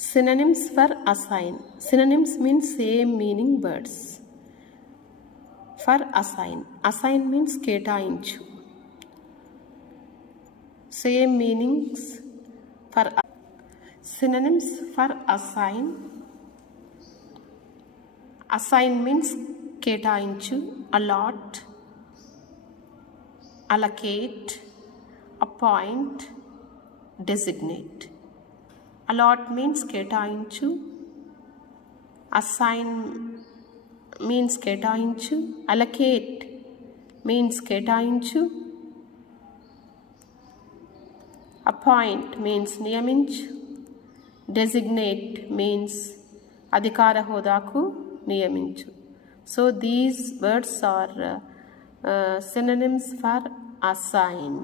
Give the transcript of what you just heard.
Synonyms for assign. Synonyms means same meaning words. For assign. Assign means కేటాయించు. Same meanings for synonyms for assign. Assign means కేటాయించు, allot, allocate, appoint, designate. Allot means కేటాయించు, assign means కేటాయించు, allocate means కేటాయించు, appoint means నియమించు, designate means అధికార హోదాకు నియమించు. So these words are synonyms for assign.